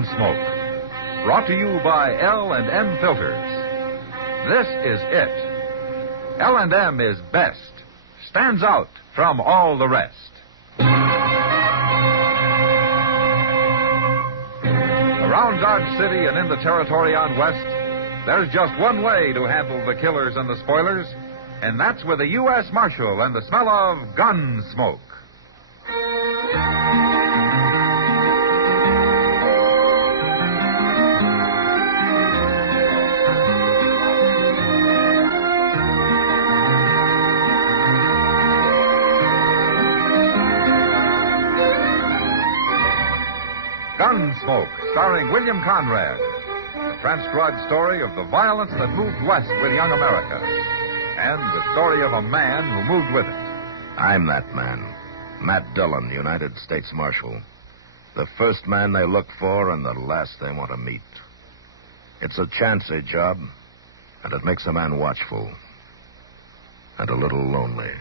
Gunsmoke. Brought to you by L&M Filters. This is it. L&M is best. Stands out from all the rest. Around Dodge City and in the territory on West, there's just one way to handle the killers and the spoilers, and that's with a U.S. Marshal and the smell of Gunsmoke. Gunsmoke, starring William Conrad. The transcribed story of the violence that moved west with young America. And the story of a man who moved with it. I'm that man. Matt Dillon, United States Marshal. The first man they look for and the last they want to meet. It's a chancy job, and it makes a man watchful. And a little lonely.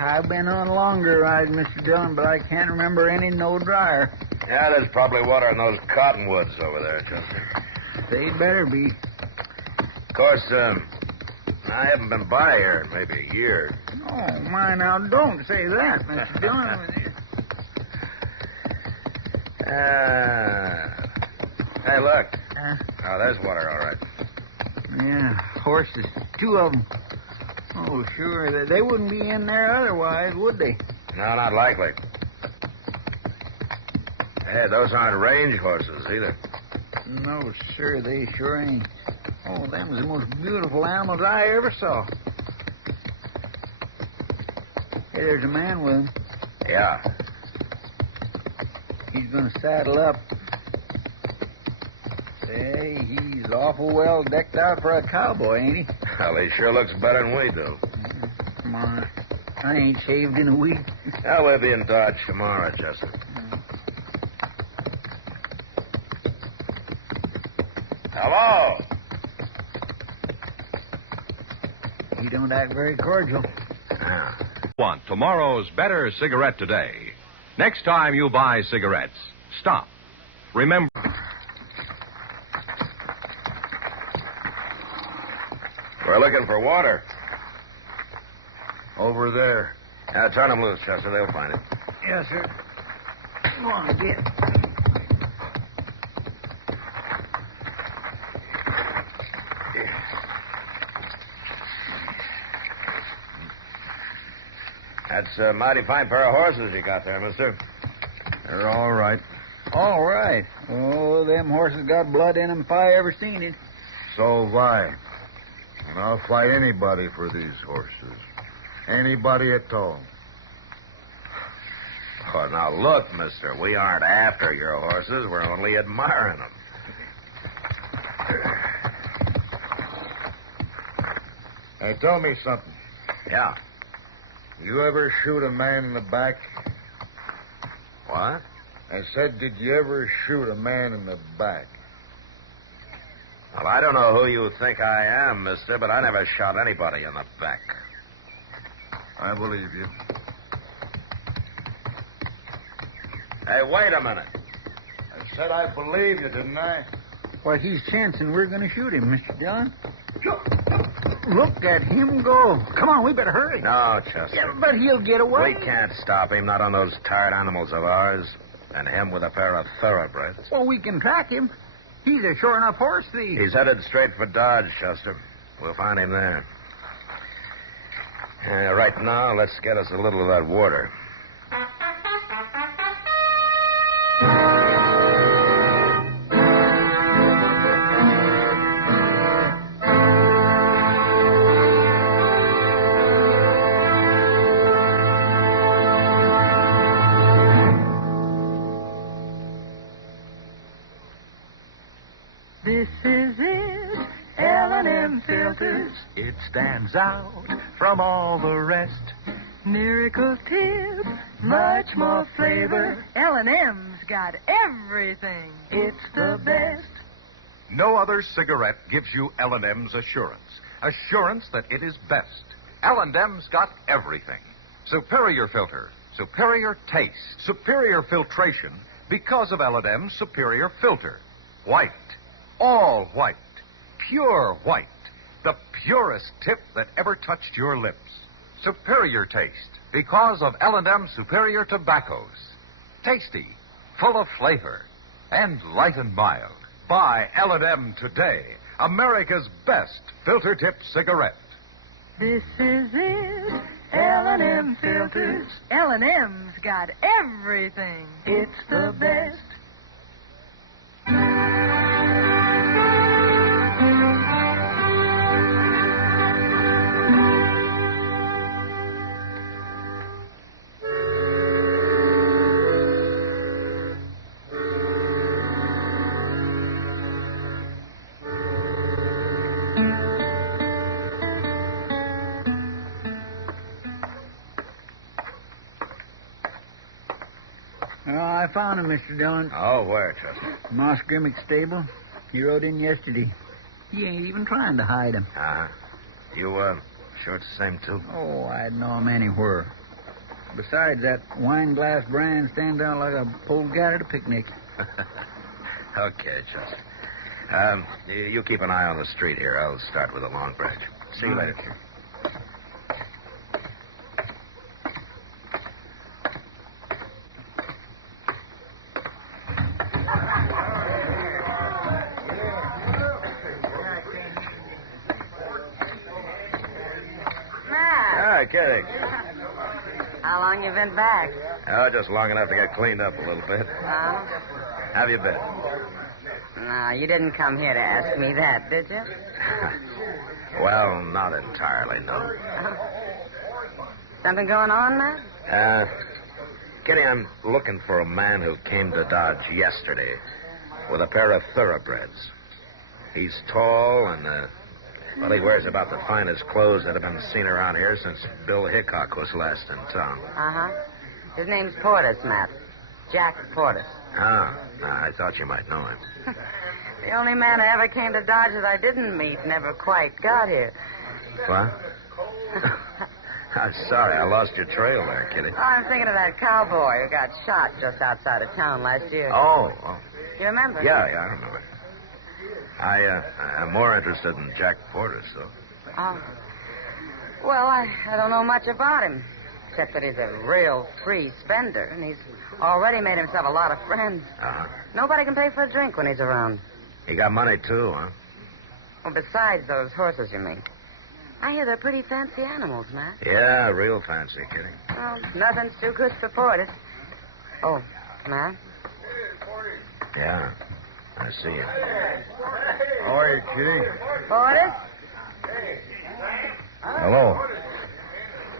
I've been on longer rides, Mr. Dillon, but I can't remember any no dryer. Yeah, there's probably water in those cottonwoods over there, Chester. They'd better be. Of course, I haven't been by here in maybe a year. Oh, my, now, don't say that, Mr. Dillon. Hey, look. Oh, there's water, all right. Yeah, horses. Two of them. Oh, sure. They wouldn't be in there otherwise, would they? No, not likely. Hey, those aren't range horses either. No, sir, they sure ain't. Oh, them's the most beautiful animals I ever saw. Hey, there's a man with them. Yeah. He's going to saddle up. Say, he's awful well decked out for a cowboy, ain't he? Well, he sure looks better than we do. Come on. I ain't shaved in a week. Yeah, we'll be in Dodge tomorrow, Chester. Hello? He don't act very cordial. Yeah. Want tomorrow's better cigarette today. Next time you buy cigarettes, stop. Remember... We're looking for water. Over there. Yeah, turn them loose, Chester. They'll find it. Yes, sir. Come on, get. That's a mighty fine pair of horses you got there, mister. They're all right. All right. Oh, them horses got blood in them if I ever seen it. So have I. And I'll fight anybody for these horses. Anybody at all. Oh, now look, mister. We aren't after your horses. We're only admiring them. Hey, tell me something. Yeah. You ever shoot a man in the back? What? I said, did you ever shoot a man in the back? Well, I don't know who you think I am, mister, but I never shot anybody in the back. I believe you. Hey, wait a minute. I said I believe you, didn't I? Why, he's chancing we're going to shoot him, Mr. Dillon. Look at him go. Come on, we better hurry. No, Chester. Yeah, but he'll get away. We can't stop him, not on those tired animals of ours. And him with a pair of thoroughbreds. Well, we can track him. He's a sure enough horse thief. He's headed straight for Dodge, Chester. We'll find him there. Right now, let's get us a little of that water. This is it, it stands out from all the rest. Miracle tip, much more flavor. L&M's got everything. It's the best. No other cigarette gives you L&M's assurance. Assurance that it is best. L&M's got everything. Superior filter, superior taste, superior filtration because of L&M's superior filter. White, all white, pure white, the purest tip that ever touched your lips. Superior taste because of L&M superior tobaccos. Tasty, full of flavor, and light and mild. Buy L&M today, America's best filter tip cigarette. This is it. L&M filters. L&M's got everything. It's the best. I found him, Mr. Dillon. Oh, where, Chester? Moss Grimmick's stable. He rode in yesterday. He ain't even trying to hide him. Uh-huh. You, sure it's the same, too? Oh, I'd know him anywhere. Besides, that wine glass brand stands out like a pole gat at a picnic. Okay, Chester. You keep an eye on the street here. I'll start with the Long Branch. See you later. Kitty. How long you been back? Oh, just long enough to get cleaned up a little bit. Have you been? No, you didn't come here to ask me that, did you? Well, not entirely, no. Something going on, Matt? Kitty, I'm looking for a man who came to Dodge yesterday with a pair of Thoroughbreds. He's tall and, well, he wears about the finest clothes that have been seen around here since Bill Hickok was last in town. Uh-huh. His name's Portis, Matt. Jack Portis. Ah, I thought you might know him. The only man I ever came to Dodge that I didn't meet never quite got here. What? I'm sorry, I lost your trail there, Kitty. Oh, I'm thinking of that cowboy who got shot just outside of town last year. Oh. You remember? Yeah, I remember. I'm more interested in Jack Portis, though. Oh. Well, I don't know much about him, except that he's a real free spender, and he's already made himself a lot of friends. Uh-huh. Nobody can pay for a drink when he's around. He got money, too, huh? Well, besides those horses, you mean. I hear they're pretty fancy animals, Matt. Yeah, real fancy, Kitty. Well, nothing's too good for Portis. Oh, Matt? Yeah, I see you. How are you, Kitty? Portis? Hello.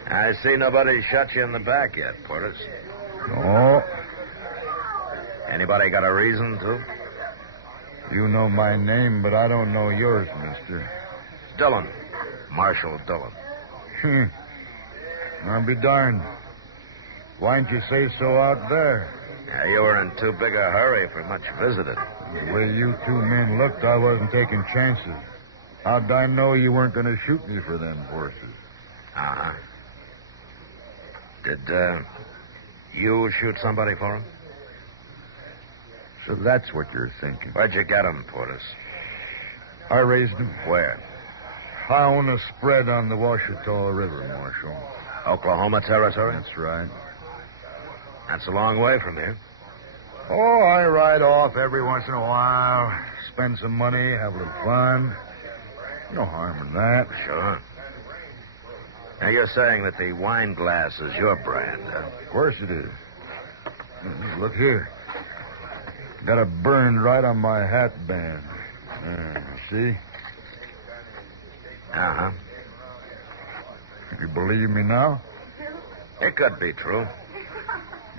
I see nobody shot you in the back yet, Portis. No. Anybody got a reason to? You know my name, but I don't know yours, mister. Dillon. Marshal Dillon. I'll be darned. Why'n't you say so out there? Yeah, you were in too big a hurry for much visiting. The way you two men looked, I wasn't taking chances. How'd I know you weren't going to shoot me for them horses? Uh-huh. Did, you shoot somebody for him? So that's what you're thinking. Where'd you get him, Portis? I raised him. Where? I own a spread on the Washita River, Marshal. Oklahoma territory? That's right. That's a long way from here. Oh, I ride off every once in a while, spend some money, have a little fun. No harm in that. Sure. Now, you're saying that the wine glass is your brand, huh? Of course it is. Look here. Got it burned right on my hat band. See? Uh-huh. You believe me now? It could be true.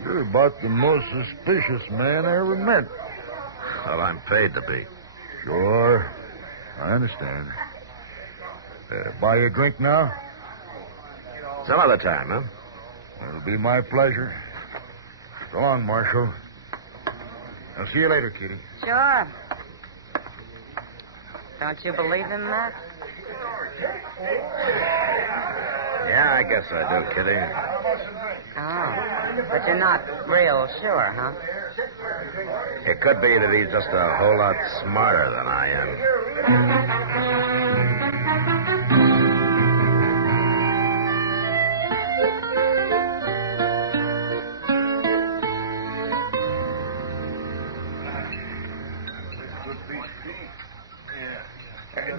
You're about the most suspicious man I ever met. Well, I'm paid to be. Sure. I understand. Buy you a drink now? Some other time, huh? It'll be my pleasure. So long, Marshal. I'll see you later, Kitty. Sure. Don't you believe him, Matt? Yeah, I guess I do, Kitty. Oh. But you're not real sure, huh? It could be that he's just a whole lot smarter than I am.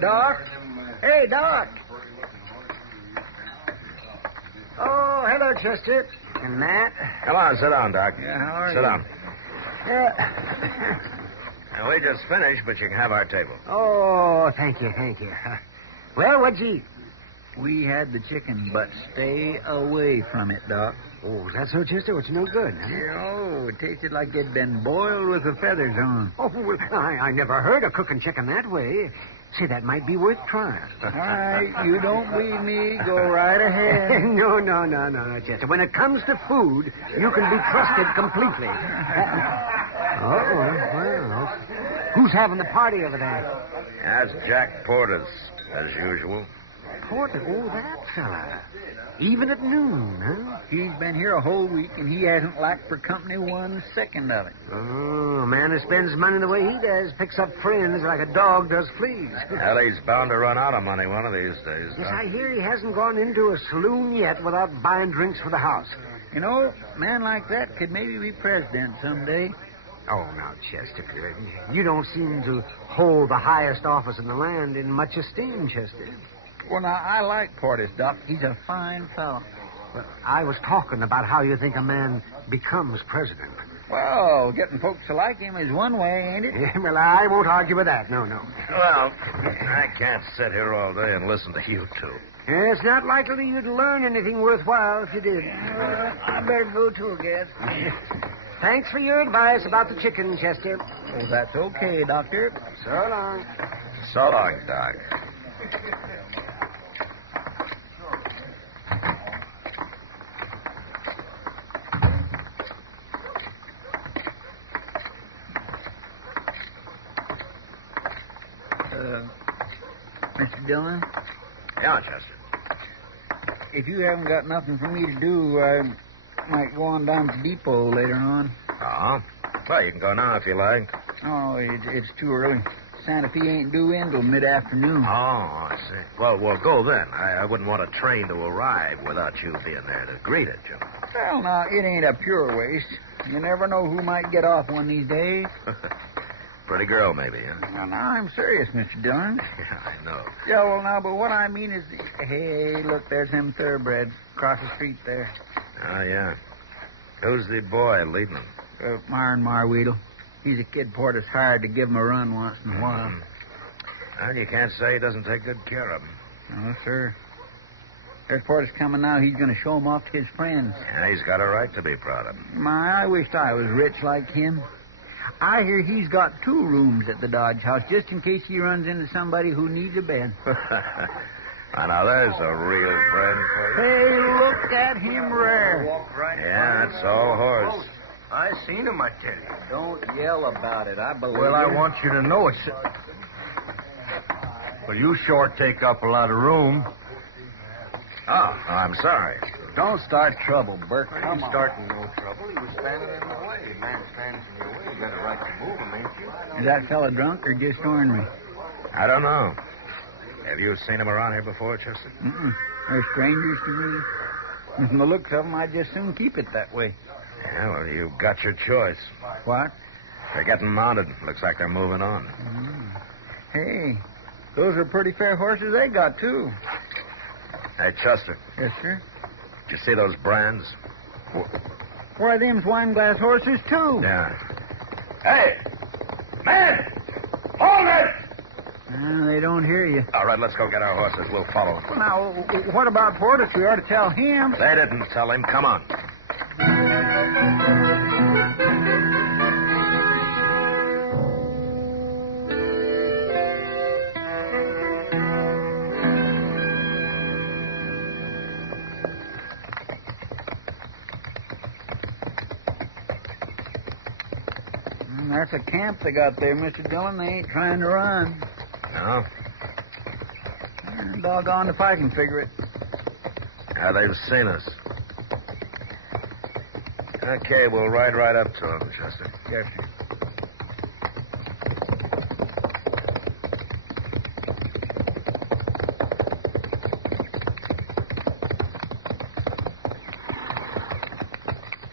Doc? Hey, Doc. Oh, hello, Chester. And Matt. Come on, sit down, Doc. Yeah, how are you? Sit down. Now, we just finished, but you can have our table. Oh, thank you. Well, what'd you eat? We had the chicken, but stay away from it, Doc. Oh, is that so, Chester? It's no good, huh? Oh, it tasted like it'd been boiled with the feathers on. Oh, well, I never heard of cooking chicken that way. Say, that might be worth trying. All right, you don't believe me, go right ahead. No, Chester. When it comes to food, you can be trusted completely. Well, who's having the party over there? That's Jack Porter's, as usual. Porter? Oh, that fella. Even at noon, huh? He's been here a whole week, and he hasn't lacked for company 1 second of it. Oh, a man who spends money the way he does picks up friends like a dog does fleas. Well, he's bound to run out of money one of these days. Yes, I hear he hasn't gone into a saloon yet without buying drinks for the house. You know, a man like that could maybe be president someday. Oh, now, Chester, you don't seem to hold the highest office in the land in much esteem, Chester. Well, now, I like Portis, Doc. He's a fine fellow. Well, I was talking about how you think a man becomes president. Well, getting folks to like him is one way, ain't it? Yeah, well, I won't argue with that. No. Well, I can't sit here all day and listen to you two. Yeah, it's not likely you'd learn anything worthwhile if you did. I better go, too, I guess. Thanks for your advice about the chicken, Chester. Oh, that's okay, Doctor. So long. So long, Doc. Mr. Dillon? Yeah, Chester. If you haven't got nothing for me to do, I might go on down to the depot later on. Oh? Well, you can go now if you like. Oh, it's too early. Santa Fe ain't due in till mid-afternoon. Oh, I see. Well, we'll go then. I wouldn't want a train to arrive without you being there to greet it, Jim. Well, now, it ain't a pure waste. You never know who might get off one these days. Pretty girl, maybe, huh? Well, now, I'm serious, Mr. Dillon. Yeah, I know. Yeah, well, now, but what I mean is... Hey, look, there's them Thoroughbreds across the street there. Oh, yeah. Who's the boy leading them? Myron Marweedle. He's a kid Porter's hired to give him a run once in a while. Well, you can't say he doesn't take good care of him. No, sir. There's Porter's coming now. He's going to show him off to his friends. Yeah, he's got a right to be proud of him. I wished I was rich like him. I hear he's got 2 rooms at the Dodge House just in case he runs into somebody who needs a bed. Now, there's a real friend for you. Hey, look at him rare. Yeah, that's all horse. I seen him, I tell you. Don't yell about it. I believe Well, I want you to know it's... Well, you sure take up a lot of room. Oh, I'm sorry. Don't start trouble, Burke. I'm starting no trouble. He was standing in the way. A man stands in your way. You got a right to move him, ain't you? Is that fella drunk or just ornery? I don't know. Have you seen him around here before, Chester? They're strangers to me. From the looks of them, I'd just soon keep it that way. Yeah, well, you've got your choice. What? They're getting mounted. Looks like they're moving on. Hey, those are pretty fair horses they got, too. Hey, Chester. Yes, sir. Did you see those brands? Why, them's wine glass horses, too. Yeah. Hey! Man! Hold it! They don't hear you. All right, let's go get our horses. We'll follow them. Well, now, what about Porter? We ought to tell him. They didn't tell him. Come on. That's a camp they got there, Mr. Dillon. They ain't trying to run. No? Doggone if I can figure it. Yeah, they've seen us. Okay, we'll ride right up to them, Chester. Yes, sir.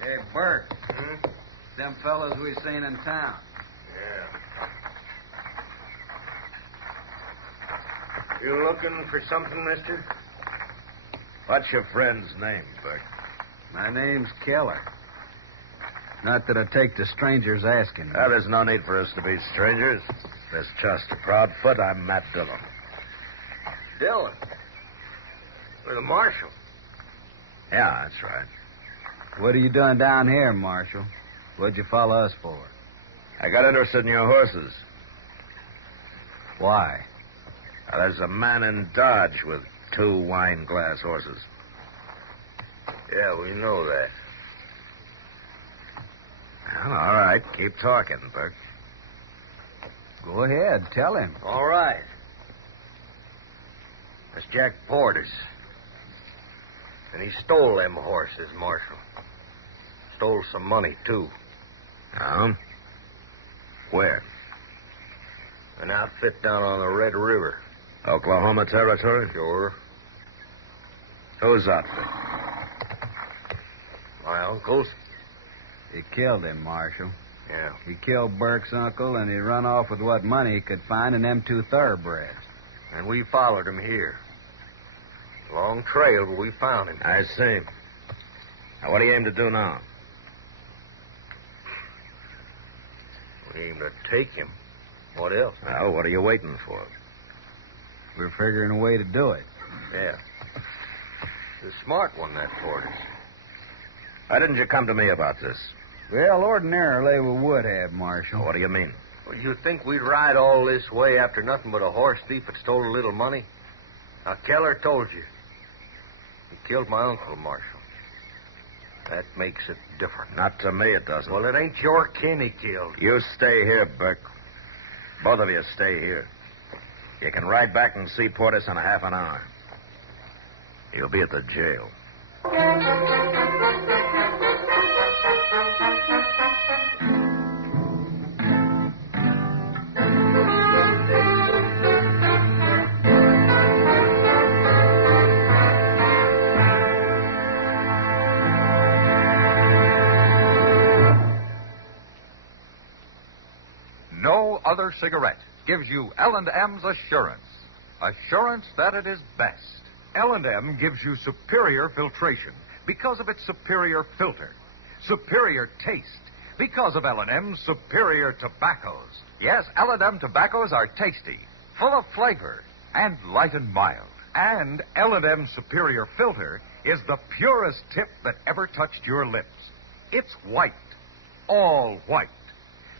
Hey, Bert. Them fellows we seen in town. Yeah. You looking for something, mister? What's your friend's name, Bert? My name's Keller. Not that I take to strangers asking. There's no need for us to be strangers. This Chester Proudfoot, I'm Matt Dillon. Dillon? We're the marshal. Yeah, that's right. What are you doing down here, Marshal? What'd you follow us for? I got interested in your horses. Why? There's a man in Dodge with 2 wine glass horses. Yeah, we know that. Well, all right. Keep talking, Bert. Go ahead, tell him. All right. That's Jack Porter's. And he stole them horses, Marshal. Stole some money, too. Oh? Where? An outfit down on the Red River. Oklahoma Territory? Sure. Whose outfit? My uncle's. He killed him, Marshal. Yeah. He killed Burke's uncle, and he run off with what money he could find in them 2 thoroughbreds. And we followed him here. Long trail, but we found him. I see. Now, what do you aim to do now? We aim to take him. What else? Well, what are you waiting for? We're figuring a way to do it. Yeah. The smart one, that Porter. Why didn't you come to me about this? Well, ordinarily we would have, Marshal. What do you mean? Well, you think we'd ride all this way after nothing but a horse thief that stole a little money? Now, Keller told you. He killed my uncle, Marshal. That makes it different. Not to me, it doesn't. Well, it ain't your kin he killed. You stay here, Burke. Both of you stay here. You can ride back and see Portis in a half an hour. He'll be at the jail. No other cigarette gives you L&M's assurance. Assurance that it is best. L&M gives you superior filtration because of its superior filter. Superior taste because of L&M's superior tobaccos. Yes, L&M tobaccos are tasty, full of flavor, and light and mild. And L&M's superior filter is the purest tip that ever touched your lips. It's white. All white.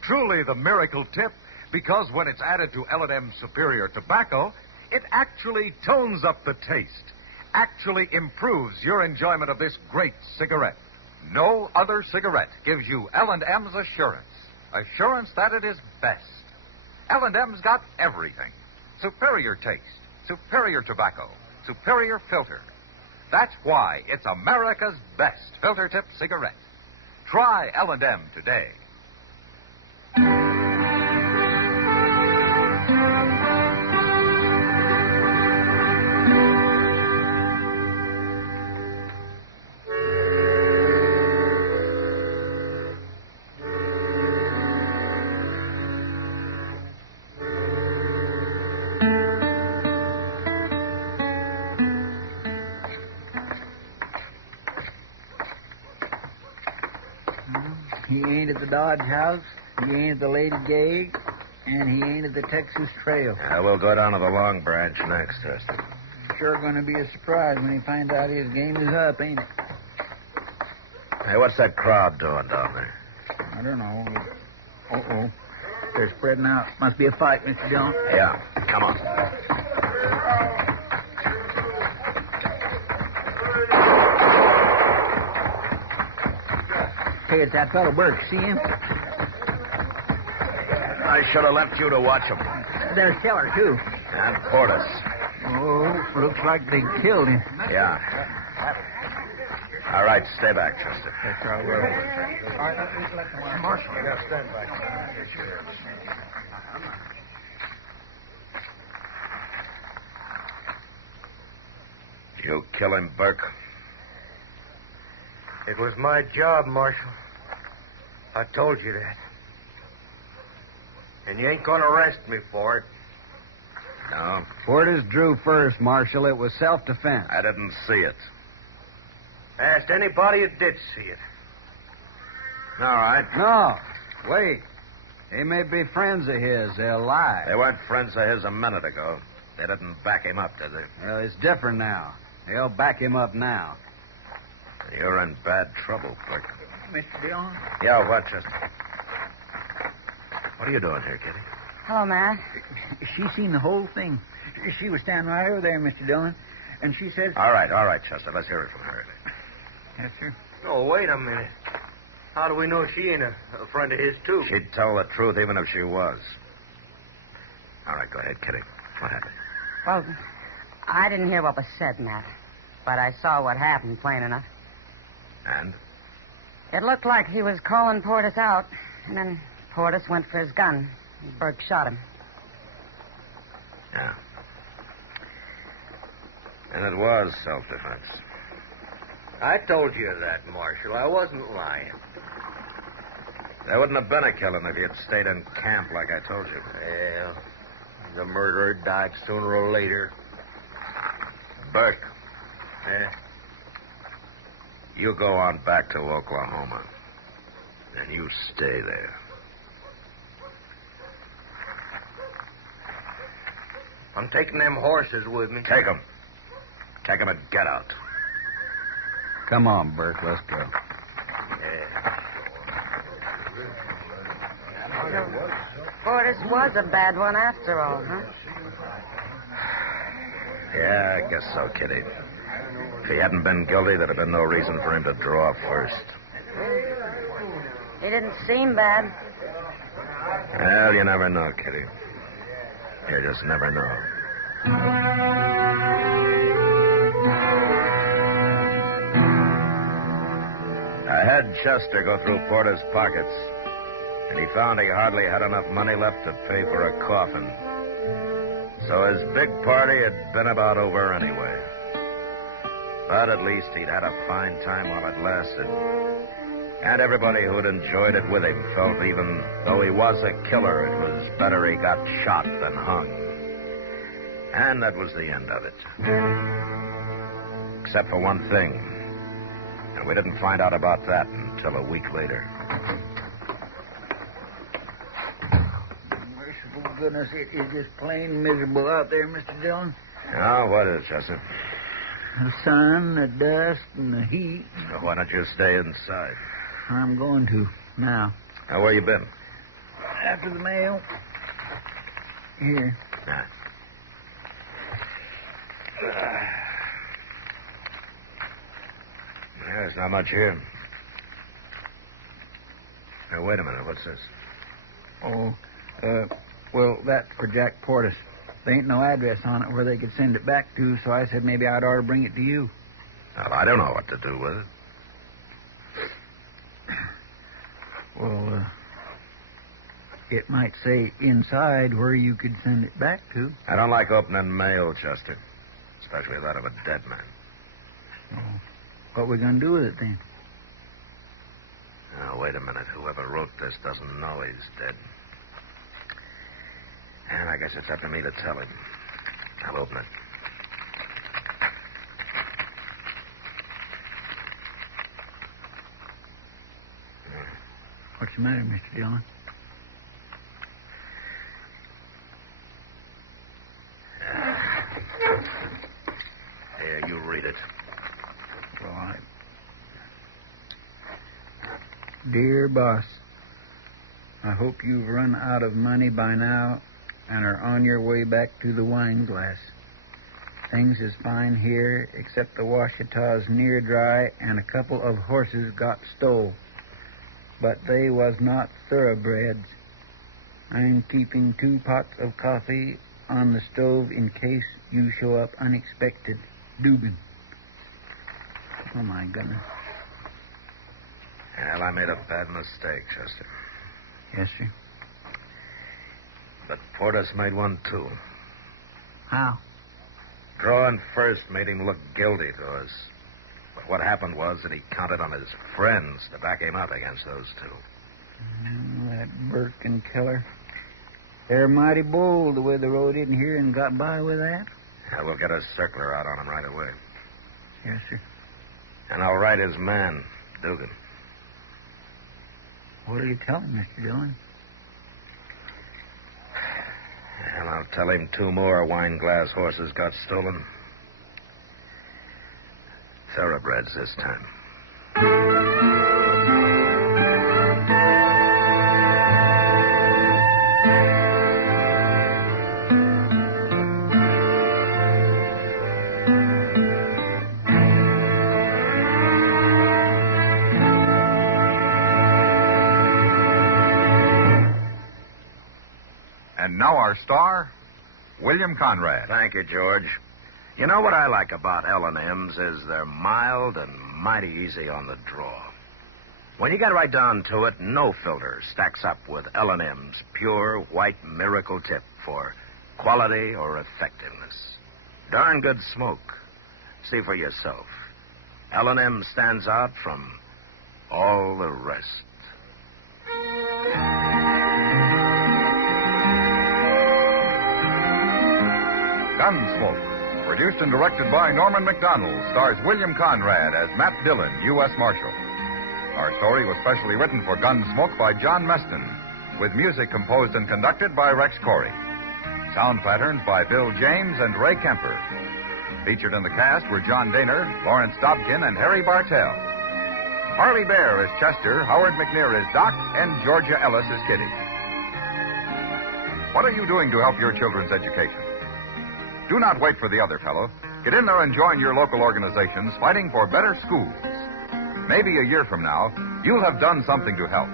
Truly the miracle tip, because when it's added to L&M's superior tobacco, it actually tones up the taste, actually improves your enjoyment of this great cigarette. No other cigarette gives you L&M's assurance. Assurance that it is best. L&M's got everything. Superior taste, superior tobacco, superior filter. That's why it's America's best filter tip cigarette. Try L&M today. He ain't at the Dodge House, he ain't at the Lady Gay, and he ain't at the Texas Trail. We'll go down to the Long Branch next, Chester. Sure going to be a surprise when he finds out his game is up, ain't it? Hey, what's that crowd doing down there? I don't know. Uh-oh. They're spreading out. Must be a fight, Mr. Dillon. Yeah, come on. Hey, it's that fellow Burke. See him? I should have left you to watch them. There's Keller, too. And Portis. Oh, looks like they killed him. Yeah. All right, stay back, Chester. That's all right. Marshal, I got to stand back. You kill him, Burke? It was my job, Marshal. I told you that. And you ain't going to arrest me for it. No. Portis drew first, Marshal. It was self-defense. I didn't see it. Asked anybody who did see it. All right. No. Wait. They may be friends of his. They'll lie. They weren't friends of his a minute ago. They didn't back him up, did they? Well, it's different now. They'll back him up now. You're in bad trouble, Burke. Mr. Dillon? Yeah, what, Chester? What are you doing here, Kitty? Hello, Matt. She seen the whole thing. She was standing right over there, Mr. Dillon, and she says... All right, Chester. Let's hear it from her. Yes, sir. Oh, wait a minute. How do we know she ain't a friend of his, too? She'd tell the truth even if she was. All right, go ahead, Kitty. What happened? Well, I didn't hear what was said, Matt, but I saw what happened plain enough. And? It looked like he was calling Portis out, and then Portis went for his gun. Burke shot him. Yeah. And it was self-defense. I told you that, Marshal. I wasn't lying. There wouldn't have been a killing if he had stayed in camp like I told you. Well, the murderer died sooner or later. Burke. Yeah. You go on back to Oklahoma. And you stay there. I'm taking them horses with me. Take them. Take them and get out. Come on, Burke. Let's go. Portis was a bad one after all, huh? Yeah, I guess so, Kitty. If he hadn't been guilty, there'd have been no reason for him to draw first. He didn't seem bad. Well, you never know, Kitty. You just never know. I had Chester go through Porter's pockets, and he found he hardly had enough money left to pay for a coffin. So his big party had been about over anyway. But at least he'd had a fine time while it lasted. And everybody who'd enjoyed it with him felt even though he was a killer, it was better he got shot than hung. And that was the end of it. Except for one thing. And we didn't find out about that until a week later. Merciful goodness, it is just plain miserable out there, Mr. Dillon. Now, what is, Chester? The sun, the dust, and the heat. So why don't you stay inside? I'm going to now. Now, where you been? After the mail. Here. Nah. There's not much here. Now, wait a minute. What's this? Oh, well, that's for Jack Portis. There ain't no address on it where they could send it back to, so I said maybe I'd ought to bring it to you. Well, I don't know what to do with it. Well, it might say inside where you could send it back to. I don't like opening mail, Chester. Especially that of a dead man. Oh. What we going to do with it, then? Now, wait a minute. Whoever wrote this doesn't know he's dead. And I guess it's up to me to tell him. I'll open it. What's the matter, Mr. Dillon? Here, you read it. All right. Dear boss, I hope you've run out of money by now and are on your way back to the wine glass. Things is fine here, except the Washita's near dry and a couple of horses got stole. But they was not thoroughbreds. I'm keeping 2 pots of coffee on the stove in case you show up unexpected. Dugan. Oh, my goodness. Well, I made a bad mistake, Chester. Yes, sir. But Portis made one, too. How? Drawing first made him look guilty to us. But what happened was that he counted on his friends to back him up against those 2. That Burke and Keller. They're mighty bold the way they rode in here and got by with that. Yeah, we'll get a circular out on him right away. Yes, sir. And I'll write his man, Dugan. What are you telling, Mr. Dillon? And I'll tell him 2 more wine glass horses got stolen. Thoroughbreds this time. And now our star, William Conrad. Thank you, George. You know what I like about L&M's is they're mild and mighty easy on the draw. When you get right down to it, no filter stacks up with L&M's pure white miracle tip for quality or effectiveness. Darn good smoke. See for yourself. L&M stands out from all the rest. Gunsmoke, produced and directed by Norman MacDonnell, stars William Conrad as Matt Dillon, U.S. Marshal. Our story was specially written for Gunsmoke by John Meston, with music composed and conducted by Rex Corey. Sound patterns by Bill James and Ray Kemper. Featured in the cast were John Daner, Lawrence Dobkin, and Harry Bartell. Parley Baer is Chester, Howard McNear is Doc, and Georgia Ellis is Kitty. What are you doing to help your children's education? Do not wait for the other fellow. Get in there and join your local organizations fighting for better schools. Maybe a year from now, you'll have done something to help.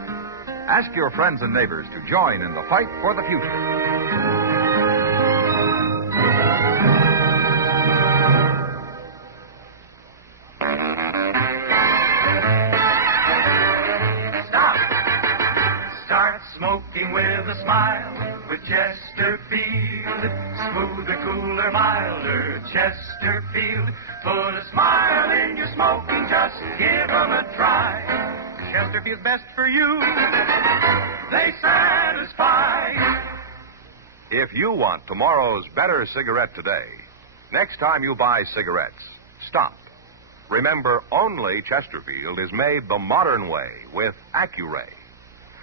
Ask your friends and neighbors to join in the fight for the future. Smoking with a smile with Chesterfield. Smoother, cooler, milder Chesterfield. Put a smile in your smoking, just give 'em a try. Chesterfield's best for you. They satisfy. If you want tomorrow's better cigarette today, next time you buy cigarettes, stop. Remember, only Chesterfield is made the modern way with Accuray.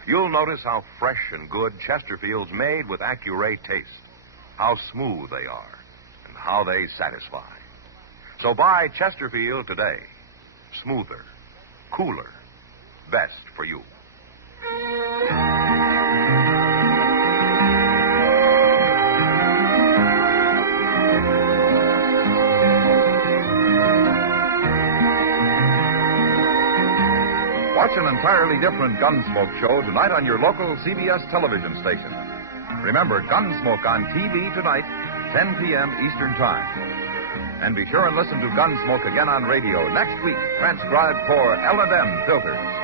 You'll notice how fresh and good Chesterfield's made with Accuray taste, how smooth they are, and how they satisfy. So buy Chesterfield today. Smoother, cooler, best for you. Watch an entirely different Gunsmoke show tonight on your local CBS television station. Remember, Gunsmoke on TV tonight, 10 p.m. Eastern Time. And be sure and listen to Gunsmoke again on radio next week, transcribed for L&M filters.